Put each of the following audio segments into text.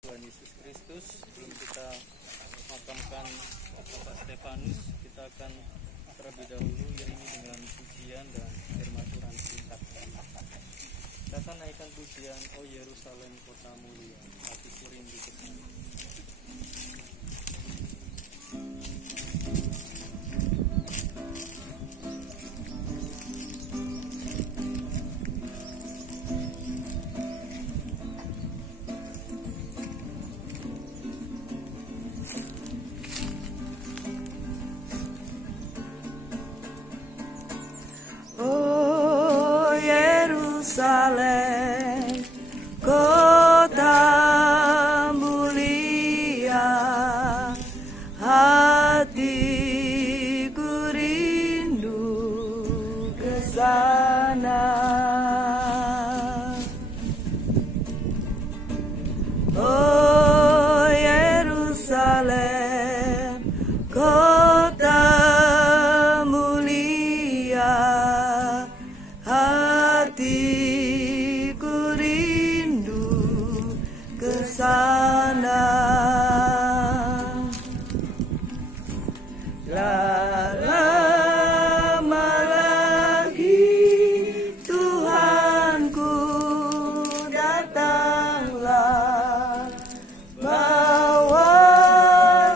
Tuhan Yesus Kristus. Sebelum kita makamkan Bapak Stefanus, kita akan terlebih dahulu iringi dengan pujian dan firman Tuhan singkat. Kita akan naikkan pujian, "O Yerusalem kota mulia, hatiku rindu ke sana." Yerusalem, kota mulia, hatiku rindu ke sana. Oh Yerusalem, kota mulia, hatiku rindu ke sana. Lama lagi Tuhanku datanglah, bawa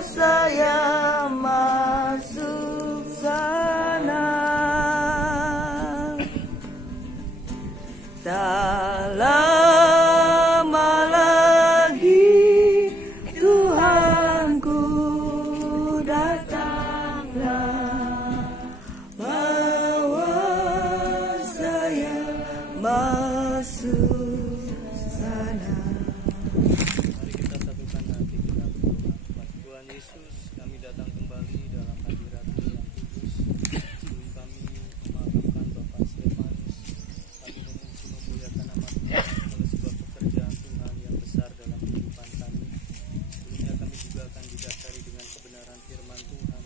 saya masuk sana. Tak lama lagi Tuhanku datanglah, bawa saya masuk sana. Mari kita satukan hati kita berdoa. Tuhan Yesus, kami datang kembali dalam hadirat-Mu yang kudus. Sebelum kami memakamkan Bapak Stefanus, kami memuliakan nama Tuhan oleh sebuah pekerjaan Tuhan yang besar dalam kehidupan kami. Sebelumnya kami juga akan didasari dengan kebenaran firman Tuhan.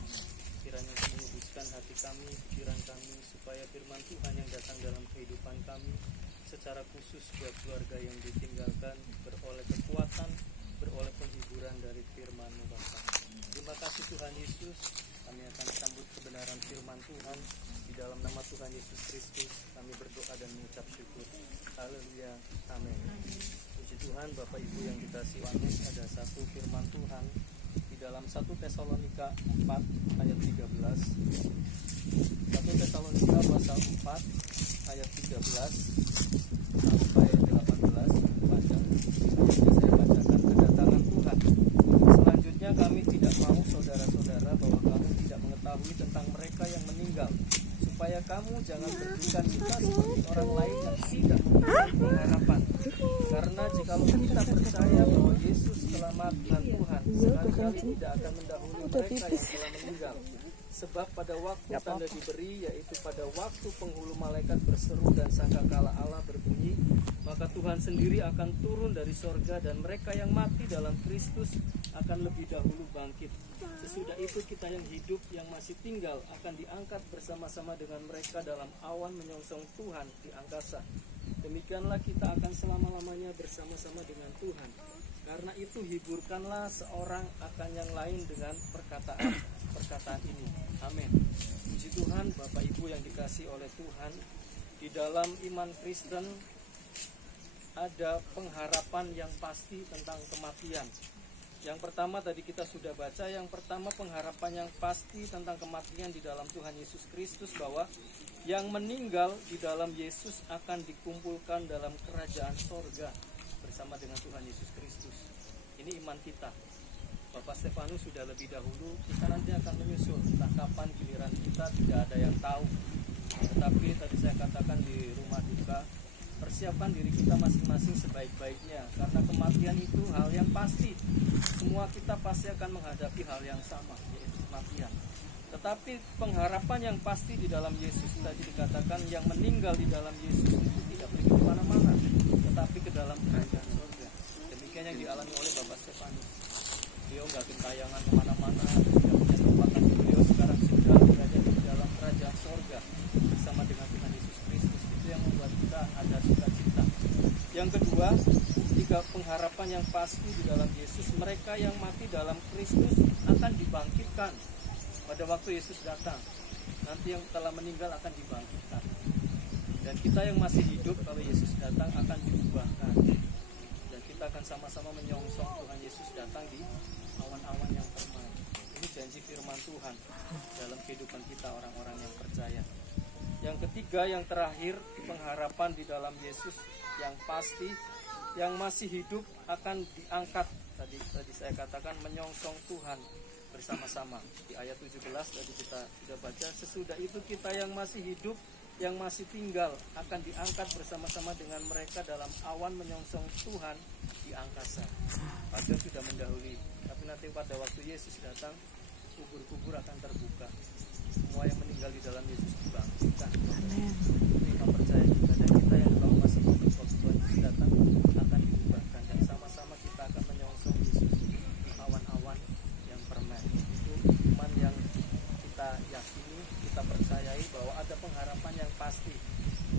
Kiranya menguduskan hati kami, pikiran kami, supaya firman Tuhan yang datang dalam kehidupan kami, secara khusus buat keluarga yang ditinggalkan, beroleh kekuatan, beroleh penghiburan dari firman-Mu Bapa. Terima kasih Tuhan Yesus, kami akan sambut kebenaran firman Tuhan. Di dalam nama Tuhan Yesus Kristus kami berdoa dan mengucap syukur. Haleluya, amin. Puji Tuhan, Bapak Ibu yang dikasihi Tuhan, ada satu firman Tuhan di dalam 1 Tesalonika 4 ayat 13. 1 Tesalonika pasal 4 ayat 13 sampai 18. Saya bacakan kedatangan Tuhan. Selanjutnya kami tidak mau saudara-saudara bahwa kamu tidak mengetahui tentang mereka yang meninggal, supaya kamu jangan berduka cita seperti orang lain yang tidak memiliki pengharapan. Karena jikalau kita percaya bahwa Yesus telah mati dan Tuhan, sekali-kali tidak akan mendahului mereka yang telah meninggal. Sebab pada waktu tanda diberi, yaitu pada waktu penghulu malaikat berseru dan sangkakala Allah berbunyi, maka Tuhan sendiri akan turun dari sorga dan mereka yang mati dalam Kristus akan lebih dahulu bangkit. Sesudah itu kita yang hidup yang masih tinggal akan diangkat bersama-sama dengan mereka dalam awan menyongsong Tuhan di angkasa. Demikianlah kita akan selama-lamanya bersama-sama dengan Tuhan. Karena itu hiburkanlah seorang akan yang lain dengan perkataan ini. Amin. Puji Tuhan, Bapak Ibu yang dikasihi oleh Tuhan, di dalam iman Kristen ada pengharapan yang pasti tentang kematian. Yang pertama tadi kita sudah baca, yang pertama pengharapan yang pasti tentang kematian di dalam Tuhan Yesus Kristus, bahwa yang meninggal di dalam Yesus akan dikumpulkan dalam kerajaan sorga bersama dengan Tuhan Yesus Kristus. Ini iman kita. Bapak Stefanus sudah lebih dahulu, kita nanti akan menyusul. Entah kapan giliran kita, tidak ada yang tahu. Tetapi tadi saya katakan di rumah duka, persiapkan diri kita masing-masing sebaik-baiknya. Karena kematian itu hal yang pasti. Semua kita pasti akan menghadapi hal yang sama, yaitu kematian. Tetapi pengharapan yang pasti di dalam Yesus, tadi dikatakan yang meninggal di dalam Yesus itu tidak pergi kemana-mana, tetapi ke dalam kerajaan surga. Demikian yang dialami oleh Bapak Stefanus. Beliau nggak gentayangan kemana-mana, tidak punya tempat, tapi beliau sekarang sudah berada di dalam kerajaan sorga bersama dengan Tuhan Yesus Kristus. Itu yang membuat kita ada sukacita. Yang kedua, tiga pengharapan pengharapan yang pasti di dalam Yesus. Mereka yang mati dalam Kristus akan dibangkitkan pada waktu Yesus datang. Nanti yang telah meninggal akan dibangkitkan. Dan kita yang masih hidup kalau Yesus datang akan diubahkan. Dan kita akan sama-sama menyongsong Tuhan Yesus datang di awan-awan yang permai. Ini janji firman Tuhan dalam kehidupan kita orang-orang yang percaya. Yang ketiga, yang terakhir, pengharapan di dalam Yesus yang pasti, yang masih hidup akan diangkat. Tadi saya katakan menyongsong Tuhan bersama-sama. Di ayat 17 tadi kita sudah baca, sesudah itu kita yang masih hidup, yang masih tinggal akan diangkat bersama-sama dengan mereka dalam awan menyongsong Tuhan di angkasa. Padahal sudah mendahului, tapi nanti pada waktu Yesus datang, kubur-kubur akan terbuka. Semua yang meninggal di dalam Yesus dibangkitkan. Kita percaya kita, dan kita yang kalau masih hidup waktu Tuhan Yesus datang akan diubahkan, dan sama-sama kita akan menyongsong Yesus di awan-awan yang permai. Itu iman yang kita yakini, kita percayai bahwa ada pengharapan yang pasti.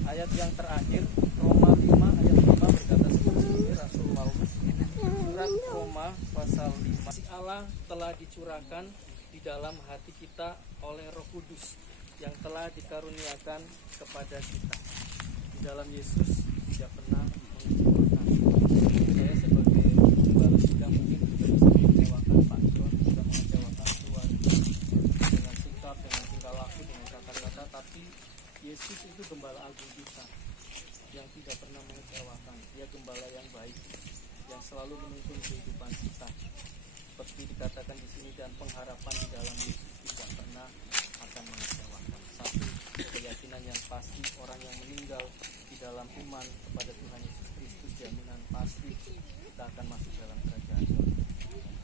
Ayat yang terakhir, Roma 5 ayat 5 berkata seperti ini, Rasul Paulus, surat Roma pasal 5. Si Allah telah dicurahkan di dalam hati kita oleh Roh Kudus yang telah dikaruniakan kepada kita. Di dalam Yesus tidak pernah mengecewakan. Saya sebagai gembala muda mungkin juga bisa mengecewakan Pak John, bisa mengecewakan keluarga dengan sikap, dengan tingkah laku, dengan kata-kata, tapi Yesus itu gembala agung kita yang tidak pernah mengecewakan. Dia gembala yang baik, yang selalu menuntun kehidupan kita. Seperti dikatakan di sini, dan pengharapan di dalam Yesus tidak pernah akan mengecewakan. Satu keyakinan yang pasti, orang yang meninggal di dalam iman kepada Tuhan Yesus Kristus, jaminan pasti kita akan masuk dalam kerajaan.